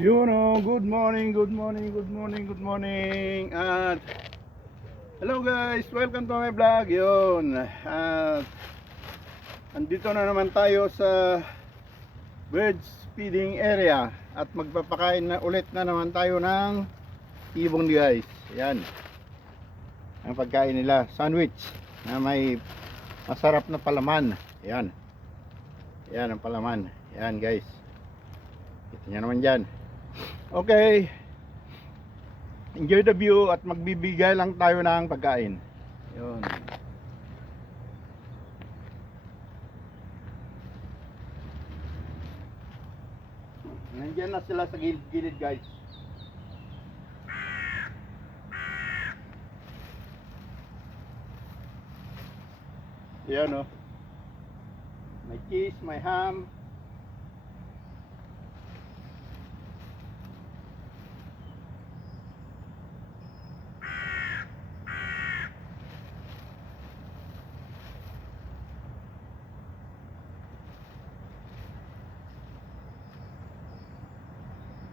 Good morning, good morning, good morning, good morning. At hello guys, welcome to my vlog. At andito na naman tayo sa birds feeding area at magpapakain na ulit na naman tayo ng ibon guys. Ayan. Ang pagkain nila, sandwich na may masarap na palaman. Ayan. Ayan ang palaman. Ayan guys. Kita nyo naman dyan. Okay, enjoy the view at magbibigay lang tayo ng pagkain. Yun. Nandiyan na sila sa gilid guys. Yan o. May cheese, may ham.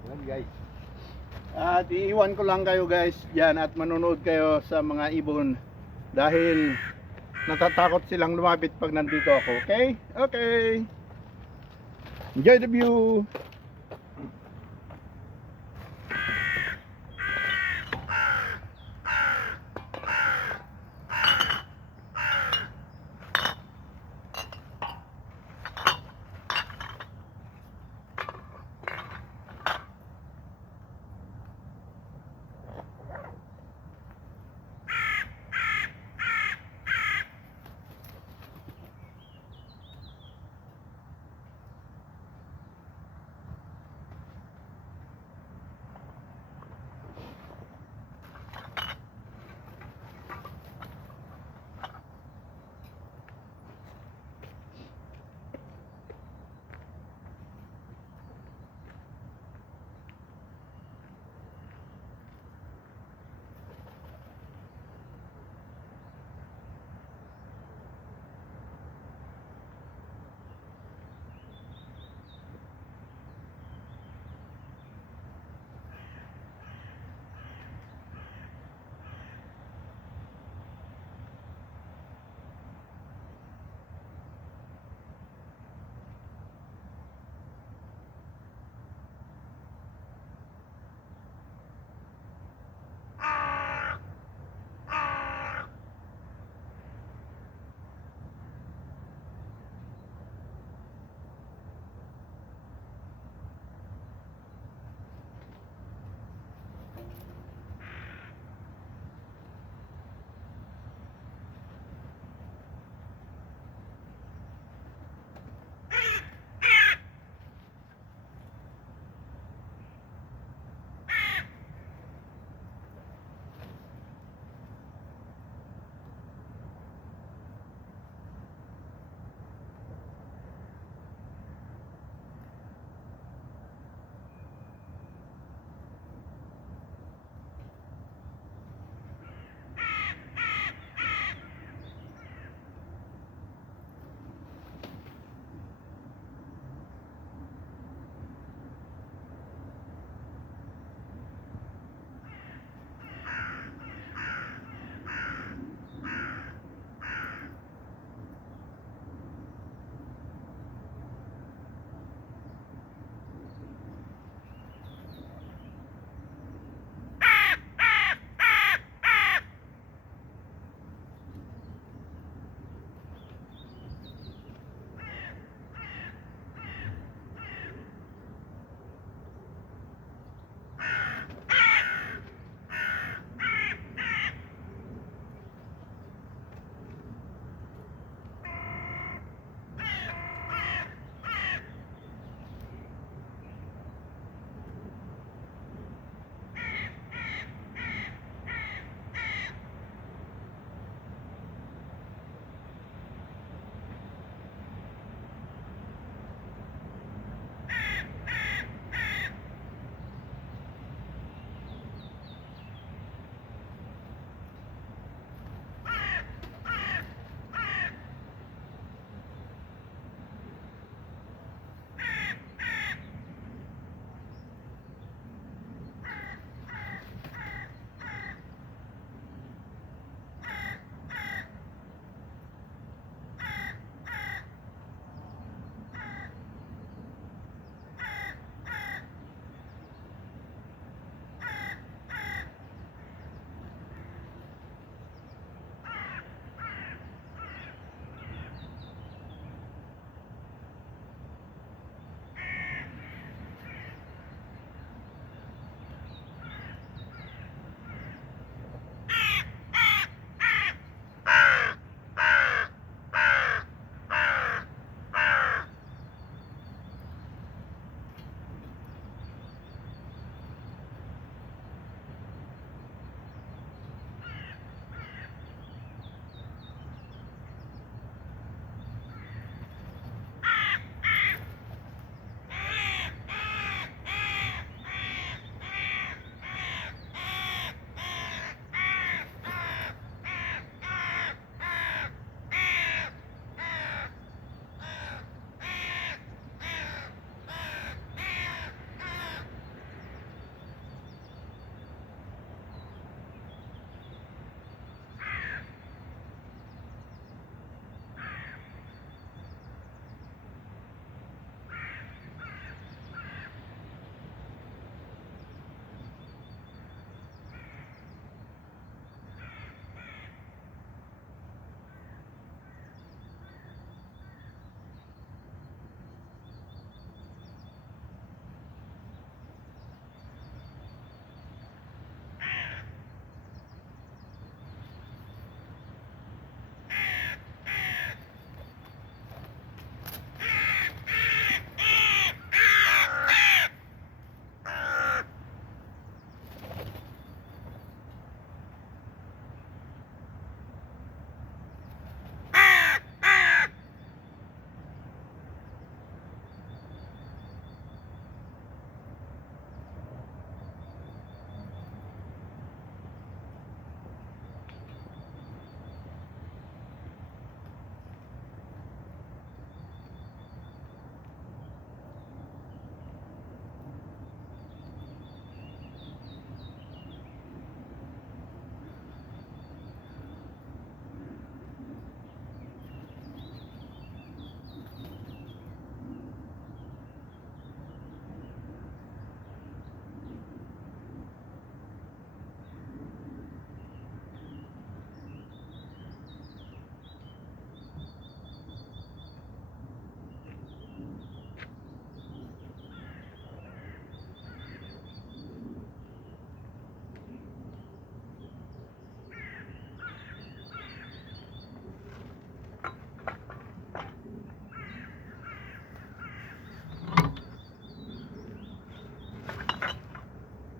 Yan guys. At iiwan ko lang kayo guys diyan at manonood kayo sa mga ibon dahil natatakot silang lumapit pag nandito ako. Okay? Okay. Enjoy the view.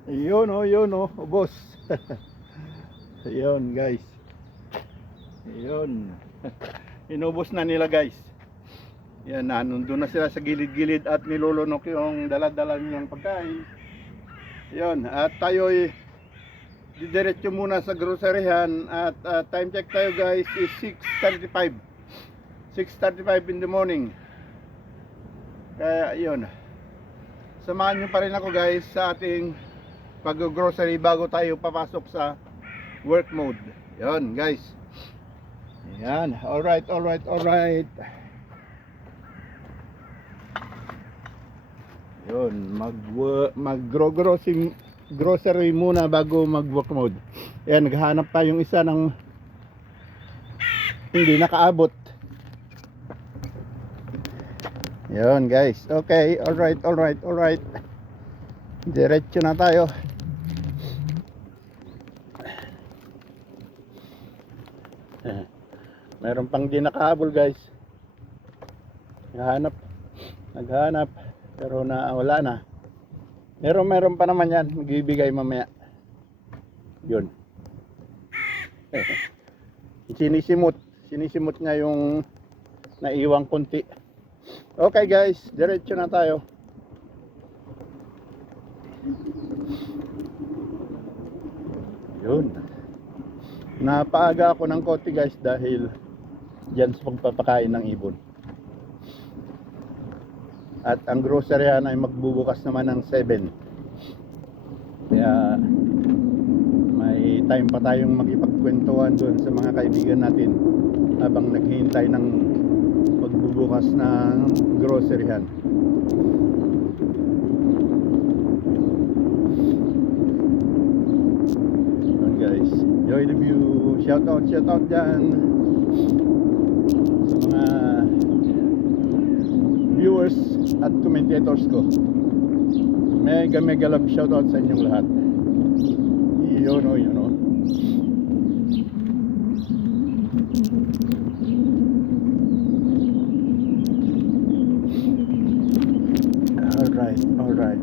Yun oh, ubos. Yun guys. Yun. Inubos na nila guys. Yan na, nandun na sila sa gilid-gilid at nilulunok yung dala-dala nilang pagkain. Yun, at tayo'y didiretso muna sa groceryhan at time check tayo guys is 6:35. 6:35 in the morning. Kaya yun. Samahan nyo pa rin ako guys sa ating pag-grocery bago tayo papasok sa work mode. Yun guys. Yan, alright. Yun, grocery muna bago mag-work mode. Ayan, naghahanap pa yung isa ng hindi nakaabot. Yun guys, okay, alright. Diretso na tayo. Meron pang di nakahabol guys. Naghanap pero wala na. Pero meron pa naman yan, magbibigay mamaya. Yun. Sinisimot niya yung naiwang konti. Okay guys, diretso na tayo. Yun. Napaaga ako ng konti guys dahil dyan sa pagpapakain ng ibon. At ang grocery ay magbubukas naman ng 7. Kaya may time pa tayong makipagkwentuhan doon sa mga kaibigan natin habang naghihintay ng pagbubukas ng groceryhan. Yun guys, enjoy the view. Shout out dyan sa mga viewers at commentators ko. Mega love shout out sa inyong lahat. Yun o. Alright.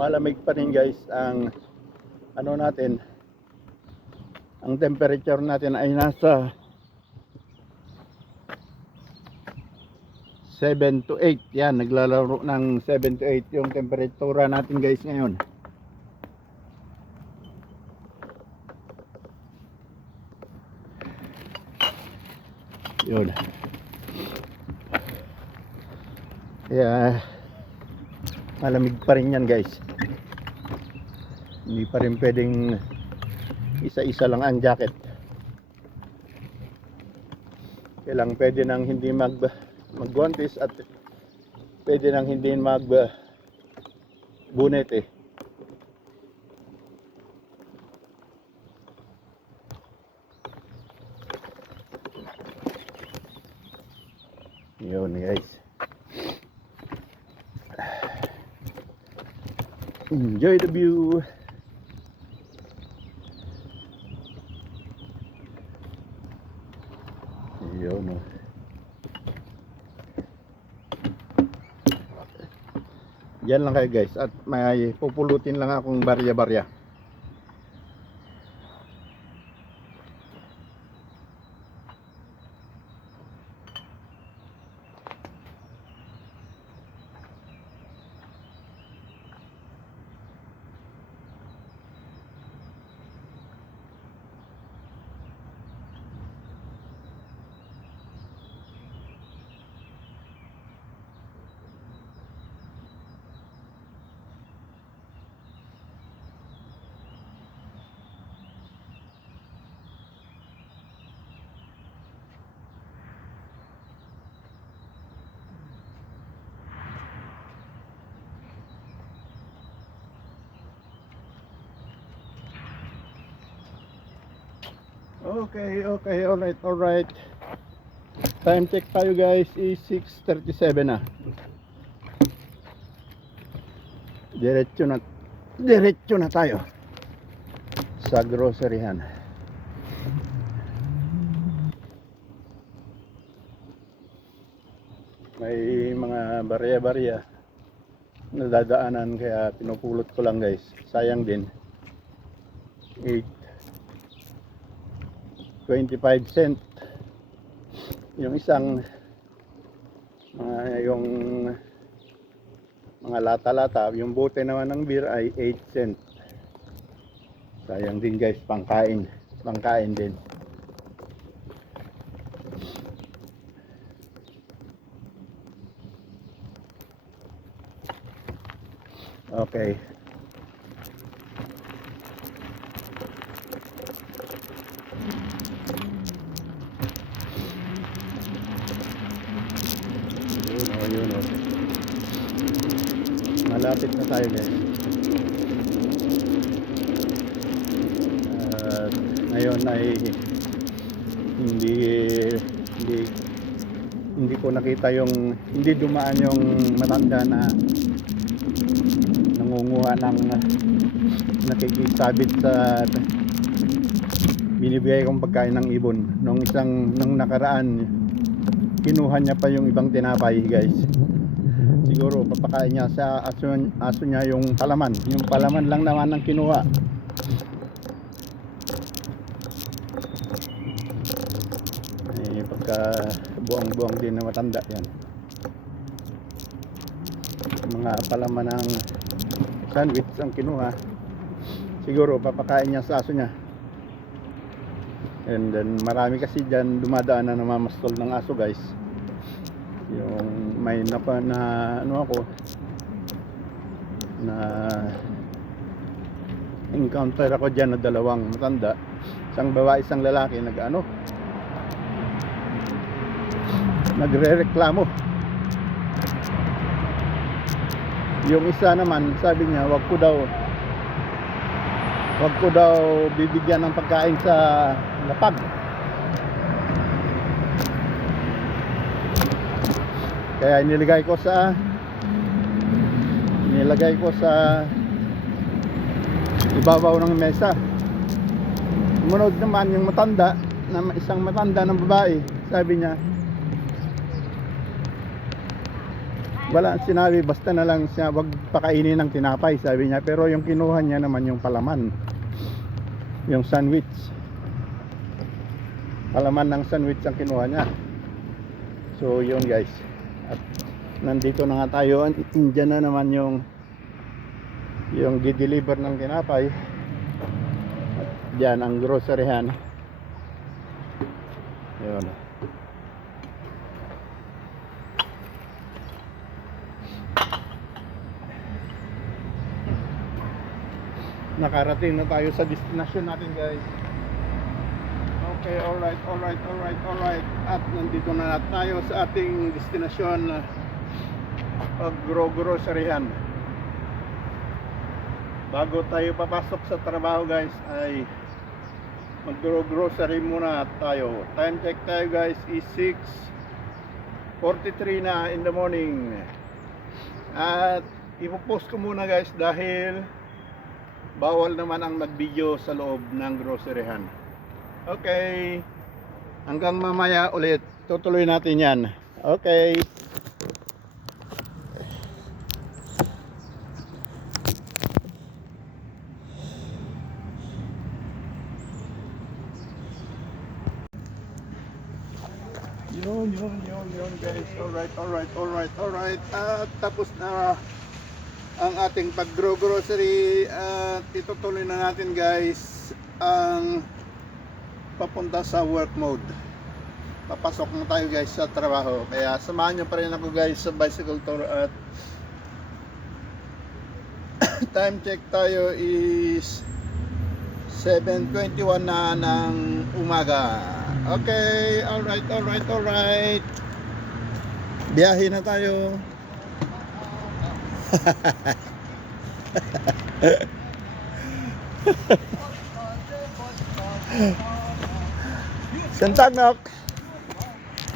Malamig pa rin guys ang ang temperature natin ay nasa 7 to 8. Yan, naglalaro ng 7 to 8 yung temperatura natin guys ngayon. Yun. Kaya malamig pa rin yan guys. Hindi pa rin pwedeng isa-isa lang ang jacket. Kailang pwede nang hindi magguantes at pwede nang hindi bunet eh. Yun guys. Enjoy the view. Yun. Yan lang kayo guys. At may pupulutin lang akong barya-barya. Okay, alright. Time check tayo guys is 6:37 na. Diretso na tayo sa groceryhan. May mga barya-barya na dadaanan, kaya pinupulot ko lang guys. Sayang din. 25 cent yung isang yung mga lata-lata. Yung bote naman ng beer ay 8 cent. Sayang din guys, pangkain din. Okay. Yun o. Malapit na tayo guys. Ngayon ay hindi ko nakita yung, hindi dumaan yung matanda na nangunguha ng nakikisabit sa binibigay kong pagkain ng ibon. Nung nakaraan, kinuha niya pa yung ibang tinapay guys. Siguro papakain niya sa aso niya yung palaman. Yung palaman lang naman ang kinuha. Pagka buang-buang din na matanda yan. Mga palaman ng sandwich ang kinuha. Siguro papakain niya sa aso niya. And then marami kasi dyan dumadaan na namamastol ng aso guys. Yung may na encounter ako dyan na dalawang matanda, isang babae isang lalaki, nagrereklamo. Yung isa naman sabi niya wag ko daw bibigyan ng pagkain sa lapag. Kaya nilagay ko sa ibabaw ng mesa. Sumunod naman yung isang matanda ng babae, sabi niya wala, sinabi basta na lang siya wag pakainin ng tinapay, sabi niya. Pero yung kinuha niya naman yung palaman, yung sandwich, palaman ng sandwich ang kinuha niya. So yun guys, at nandito na nga tayo. Indian na naman yung di-deliver ng tinapay. At dyan ang groceryhan. Yun. Nakarating na tayo sa destination natin guys. Okay, alright. At nandito na tayo sa ating destination, groceryhan. Bago tayo papasok sa trabaho guys, ay mag-grocery muna tayo. Time check tayo guys is 6:43 na in the morning. At ipopost ko muna guys dahil bawal naman ang mag-video sa loob ng groceryhan. Okay, hanggang mamaya ulit tutuloy natin yan. Okay. Yun guys. Alright. At tapos na ang ating pag-grocery. At itutuloy na natin guys ang papunta sa work mode. Papasok na tayo guys sa trabaho. Kaya samahan nyo pa rin ako guys sa bicycle tour. At time check tayo is 7:21 na ng umaga. Okay, alright. Biyahe na tayo. Sentagnak.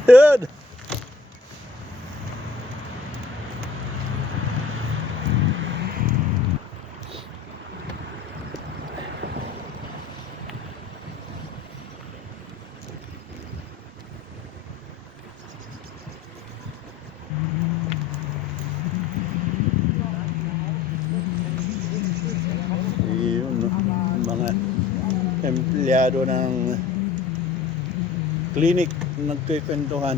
Good. empleyado ng clinic nagkikwentuhan,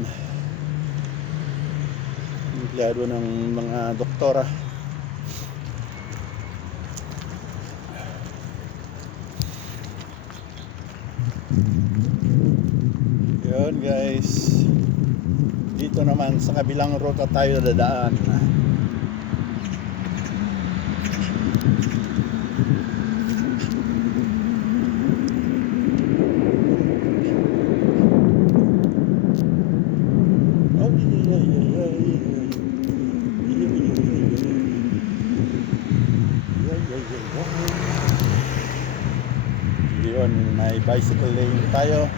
empleyado ng mga doktora. Yun guys, dito naman sa kabilang ruta tayo dadaan. Yun, may bicycle lane tayo.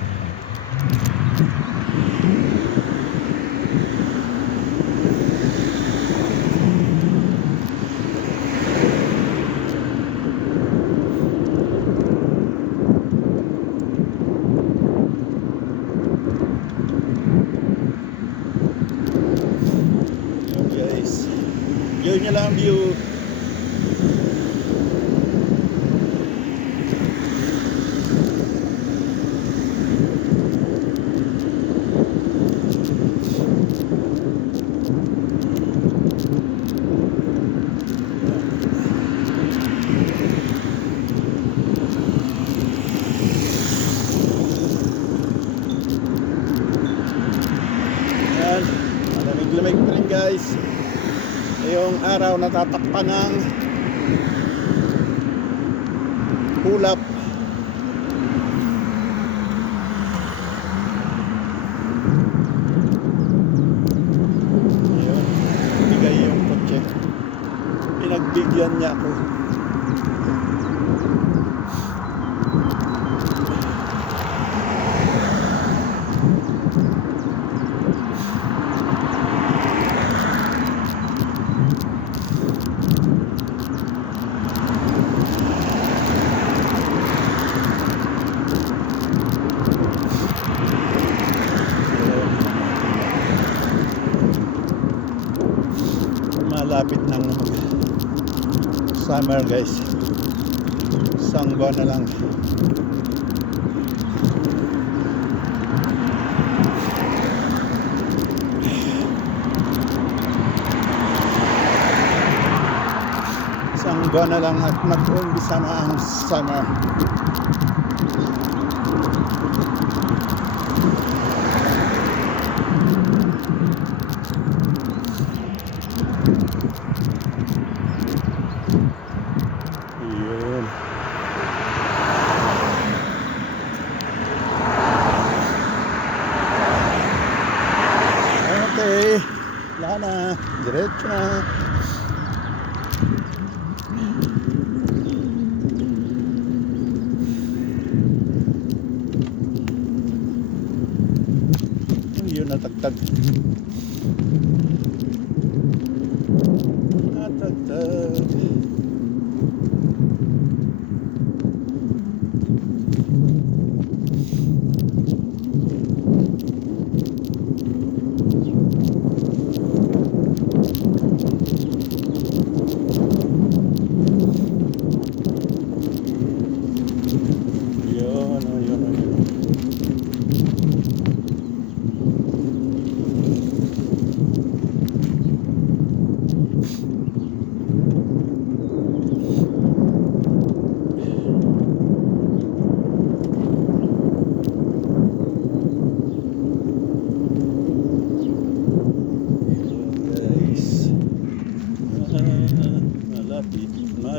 Yun guys, yun nyo lang ang view. Malamig-lamig pa rin guys. Yung araw natatakpan ng ulap. Ayun, bigay yung kotse. Pinagbigyan niya ako. Malapit nang summer guys, isang buwan na lang. Isang buwan na lang at mag-umpisa na ang summer. Okay, wala na, diretso na. Yun, natagtag. Natagtag.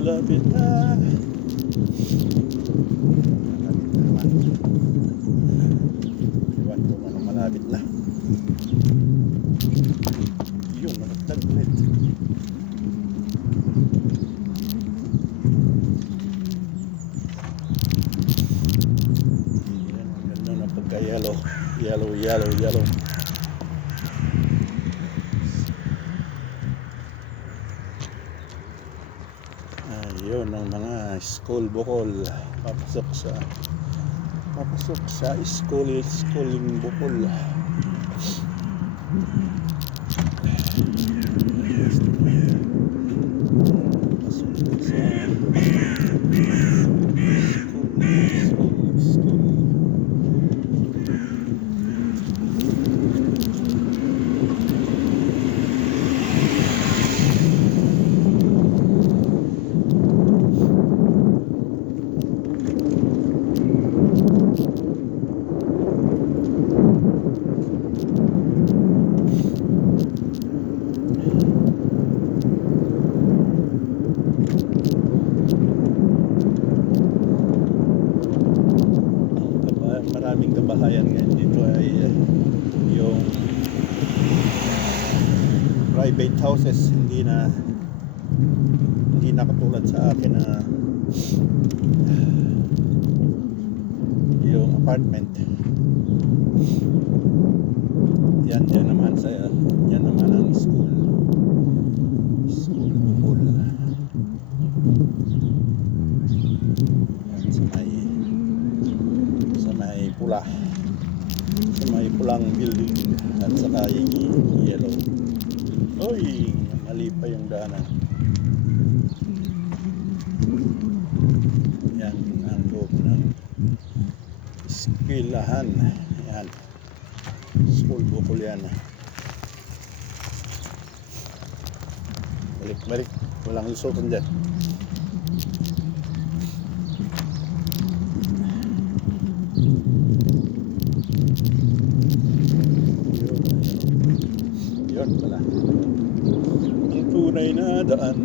Malapit na. Iwan ko ano, malapit na. Yun, malapit ulit. Ang ganda na pagka-yellow. Yellow. Yun ang mga school bukol papasok sa schooling bukol. Pasok sa school private houses, hindi na katulad sa akin na yung apartment. Yan naman ang school pool. Yan sa may pula, sa may pulang building at saka yung yellow. Oy, mali pa yung daanan. Yan ang loob ng eskwelahan. Yan, school bukol yan. Balik, walang lusutan dyan. Yun pala ang tunay na daan.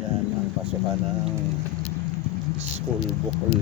Yan ang pasukan ng school bukol.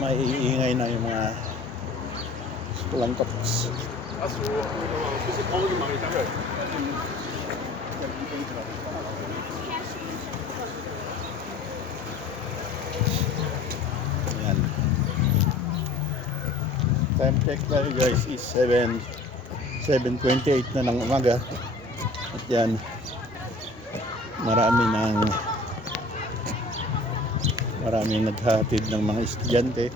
May iingay na yung mga pulang kapos. Yan. Time check tayo guys is 7:28 na ng umaga. At yan, maraming naghahatid ng mga estudyante.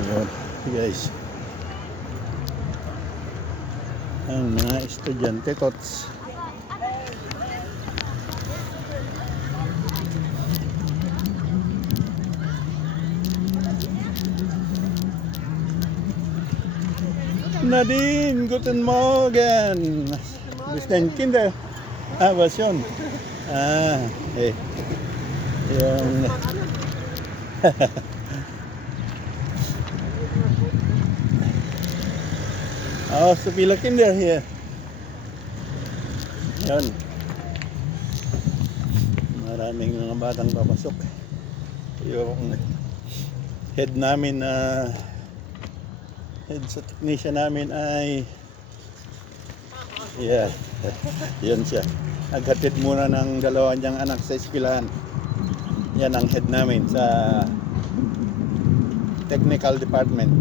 Ayan, guys, ang mga estudyante tots. Nadine, guten Morgen. Bist dein Kinder? Was yun? Yung so pila Kinder here. Yun. Maraming mga batang papasok. Yung head namin head sa technician namin ay yun siya. Naghatid muna ng dalawa niyang anak sa eskwelahan. Yan ang head namin sa technical department.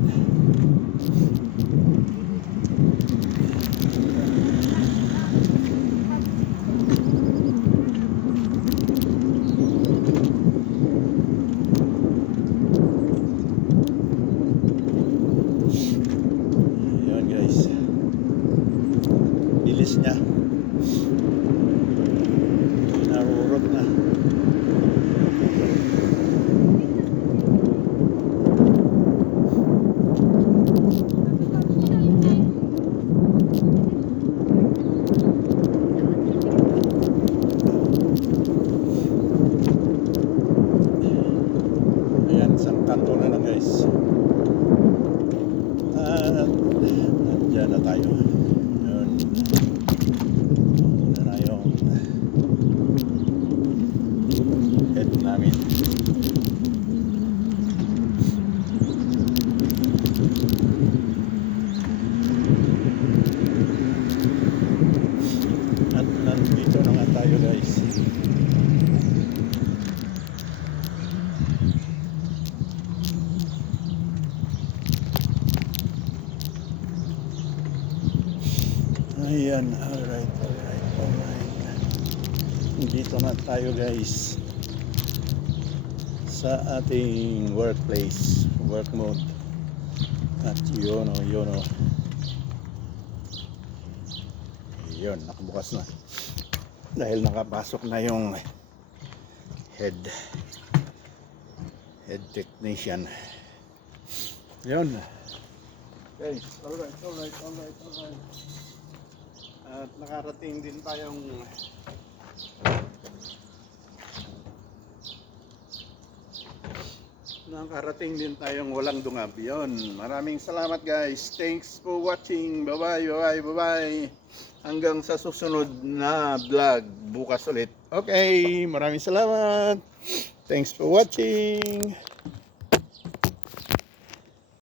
Bilis niya, narurot na. Ayan, isang kanto na lang guys. Nandiyan na tayo. Head namin. At nandito na nga tayo guys. Ayan, alright. Dito na tayo guys sa ating workplace, work mode. At yun o, yun, nakabukas na dahil nakapasok na yung head technician. Yun. Okay, alright. At nakarating din tayong walang dungab. Yun. Maraming salamat guys. Thanks for watching. Bye-bye. Hanggang sa susunod na vlog bukas ulit. Okay, maraming salamat. Thanks for watching.